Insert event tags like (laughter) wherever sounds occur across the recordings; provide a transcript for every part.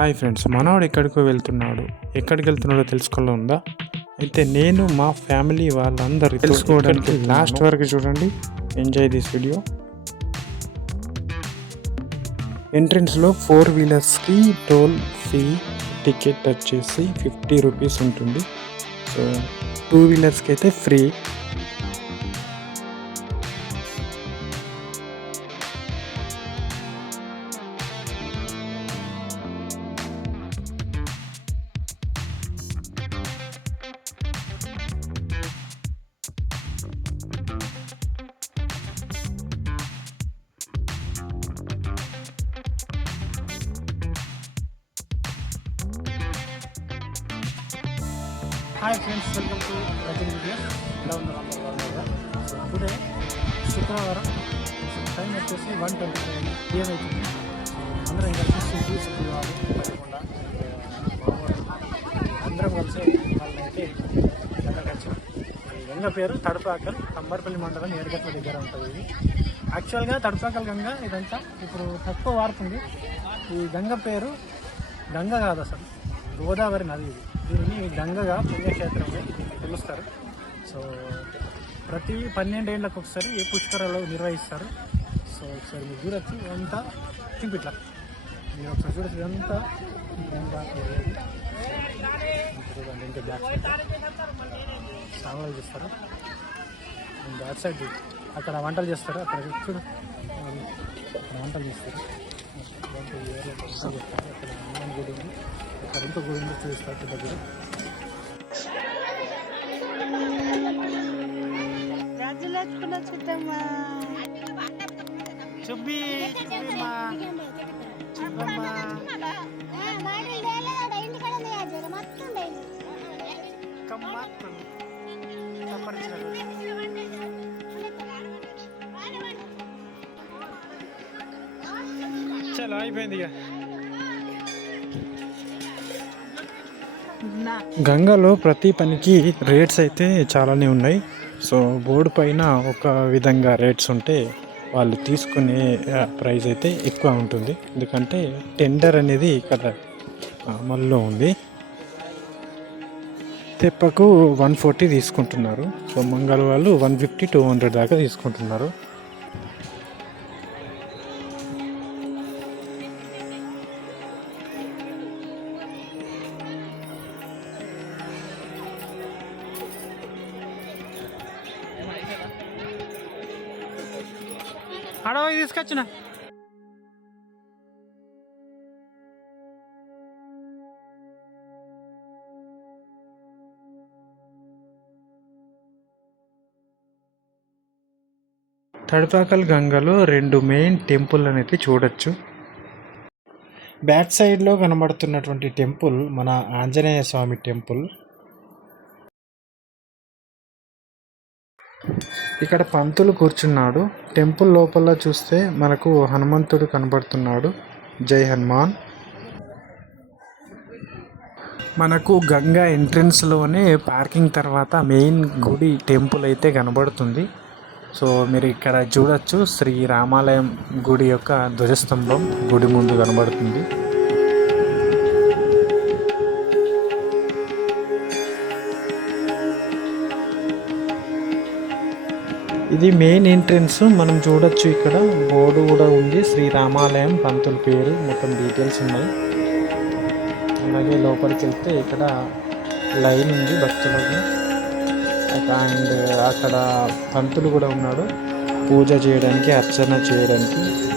Hi friends మనవాడు ఎక్కడికో వెళ్తున్నాడు. ఎక్కడికి వెళ్తున్నాడో తెలుసుకోవాలో ఉందా? అయితే నేను మా ఫ్యామిలీ వాళ్ళందరూ తెలుసుకోవడానికి లాస్ట్ వరకు చూడండి. ఎంజాయ్ దిస్ వీడియో ఎంట్రన్స్లో ఫోర్ వీలర్స్కి టోల్ ఫీ టికెట్ వచ్చేసి ఫిఫ్టీ రూపీస్ ఉంటుంది. సో టూ వీలర్స్కి అయితే free hi friends welcome to Rajan videos ఎలా ఉన్నారు అందరూ? బాగున్నారా? సో టుడే శుక్రవారం. సో టైం వచ్చేసి వన్ ట్వంటీ ఫైవ్ పిఎం అవుతుంది. అందరం కలిసి సుబ్బు సుబ్బు వాళ్ళు అందరం కలిసి వాళ్ళైతే వెళ్ళవచ్చు ఈ గంగ పేరు తడపాకల్ కంబర్పల్లి మండలం ఏడుగట్ల దగ్గర ఉంటుంది ఇది. యాక్చువల్గా తడపాకల్ గంగ ఇదంతా ఇప్పుడు తక్కువ వారుతుంది ఈ గంగ పేరు గంగ కాదు అసలు. గోదావరి నది ఇది. దీనిని గంగగా పుణ్యక్షేత్రంగా పిలుస్తారు. సో ప్రతి పన్నెండేళ్ళకి ఒకసారి ఏ పుష్కరాలు నిర్వహిస్తారు. సో ఒకసారి మీరు చూడొచ్చు ఇదంతా తింపిట్లా మీరు ఒకసారి చూడొచ్చు ఇదంతా గంగా ఇంకా బ్యాక్ సైడ్? చేస్తారు? బ్యాక్ సైడ్ అక్కడ వంటలు చేస్తారు. అక్కడ చూడు. అక్కడ వంటలు చేస్తారు. వంటలు ఏరియాలో. అక్కడ హనుమాన్ గుడి ఉంది అక్కడ ఇంకో గుడి ఉంది చూస్తారు పెద్ద గుడి రాజులెత్తుకున్న చుట్టమ్మా చుబ్బి చుబ్బిమా చుబ్బమ్మా కమ్మ సంపరించినారు చలో అయిపోయింది ఇక గంగలో ప్రతి పనికి రేట్స్ అయితే చాలానే ఉన్నాయి. సో బోర్డు పైన ఒక విధంగా రేట్స్ ఉంటే వాళ్ళు తీసుకునే ప్రైస్ అయితే ఎక్కువ ఉంటుంది. ఎందుకంటే టెండర్ అనేది ఇక్కడ అమల్లో ఉంది. తెప్పకు వన్ ఫార్టీ తీసుకుంటున్నారు. సో మంగళ వాళ్ళు వన్ ఫిఫ్టీ టూ హండ్రెడ్ దాకా తీసుకుంటున్నారు. అడవి తీసుకొచ్చిన. తడపాకల్ గంగలో రెండు మెయిన్ టెంపుల్ అనేది చూడొచ్చు. బ్యాక్ సైడ్లో కనబడుతున్నటువంటి టెంపుల్ మన ఆంజనేయ స్వామి టెంపుల్. ఇక్కడ పంతులు కూర్చున్నాడు. టెంపుల్ లోపల చూస్తే మనకు హనుమంతుడు కనబడుతున్నాడు. జై హనుమాన్. మనకు గంగా ఎంట్రన్స్లోనే పార్కింగ్ తర్వాత మెయిన్ గుడి టెంపుల్ అయితే కనబడుతుంది. సో మీరు ఇక్కడ చూడొచ్చు శ్రీ రామాలయం గుడి యొక్క ధ్వజస్తంభం గుడి ముందు కనబడుతుంది. ఇది మెయిన్ ఎంట్రన్స్ మనం చూడొచ్చు ఇక్కడ. బోర్డు కూడా ఉంది. శ్రీ రామాలయం పంతుల పేరు. మొత్తం డీటెయిల్స్ ఉన్నాయి. అలాగే లోపలికి వెళ్తే ఇక్కడ లైన్ ఉంది భక్తులకు. అండ్ అక్కడ పంతులు కూడా ఉన్నాడు. పూజ చేయడానికి అర్చన చేయడానికి.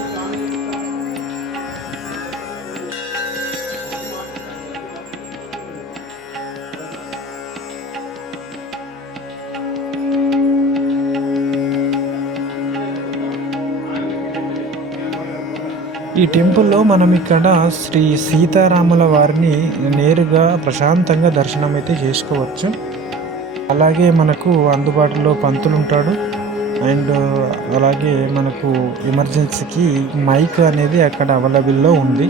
ఈ టెంపుల్లో మనం ఇక్కడ శ్రీ సీతారాముల వారిని నేరుగా ప్రశాంతంగా దర్శనం అయితే చేసుకోవచ్చు. అలాగే మనకు అందుబాటులో పంతులు ఉంటాడు. అండ్ అలాగే మనకు ఎమర్జెన్సీకి మైక్ అనేది అక్కడ అవైలబుల్లో ఉంది.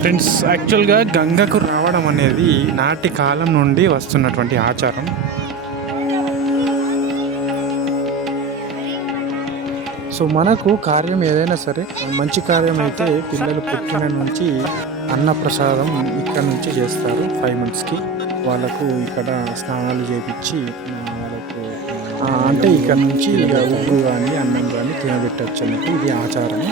ఫ్రెండ్స్ యాక్చువల్గా గంగకు రావడం అనేది నాటి కాలం నుండి వస్తున్నటువంటి ఆచారం. సో మనకు కార్యం ఏదైనా సరే మంచి కార్యం అయితే పిల్లలు పుట్టిన నుంచి అన్నప్రసాదం ఇక్కడ నుంచి చేస్తారు. ఫైవ్ మంత్స్కి వాళ్ళకు ఇక్కడ స్నానాలు చేపించి వాళ్ళకు అంటే ఇక్కడ నుంచి ఇక ఉప్పు కానీ అన్నం కానీ తినబెట్టచ్చు అన్నట్టు ఇది ఆచారం.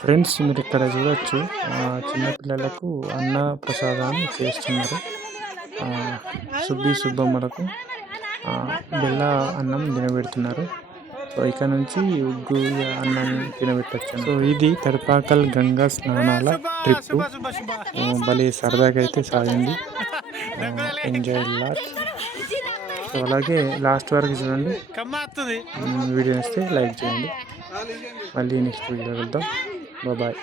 ఫ్రెండ్స్ మీరు ఇక్కడ చూడొచ్చు ఆ, చిన్నపిల్లలకు అన్న ప్రసాదాన్ని చేస్తున్నారు. ఆ, సుబ్బి సుబ్బమ్మలకు ఆ, బెల్ల అన్నం తినబెడుతున్నారు. సో ఇక్కడ నుంచి ఉగ్గు అన్నం తినబెట్టచ్చు సో ఇది తడపాకల్ గంగా స్నానాల ట్రిప్. భలే సరదాగా అయితే సాగింది (laughs) ఎంజాయ్ లాట్ సో అలాగే లాస్ట్ వరకు చూడండి. వీడియో ఇస్తే లైక్ చేయండి. మళ్ళీ నెక్స్ట్ వీడియో వెళ్దాం బాయ్.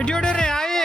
इडियोडे रे आए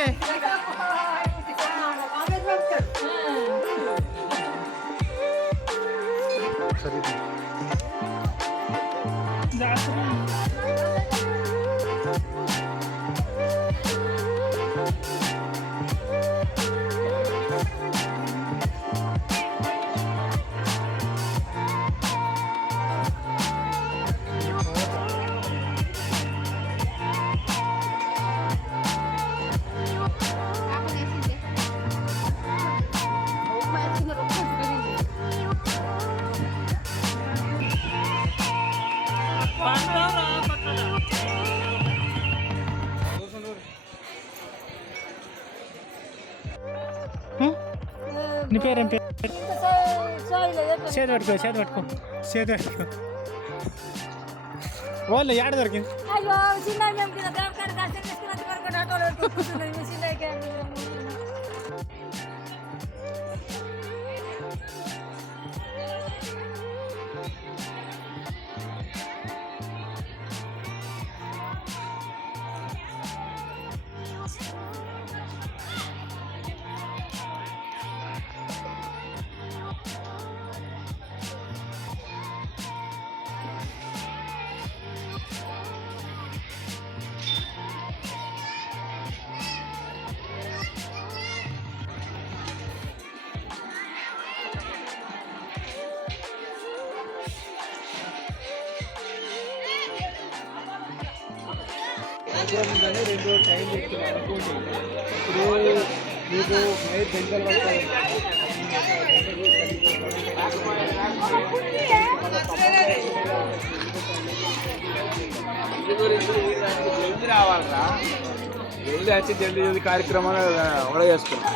నీ పేరేం పేరు చేతి పట్టుకో చేతి పట్టుకో. చేతి పట్టుకో. వాళ్ళు ఏడ దొరికింది? అయ్యో చిన్న మేము కింద దేవకాడ దర్శనం చేసుకున్నంత వరకు ఆటోలో పెట్టుకుంటున్నాం మీ చిన్నకి జల్దీ రావాలరా. జల్దీ వచ్చి జల్దీ జల్దీ కార్యక్రమాలు కూడా చేసుకుంటాం.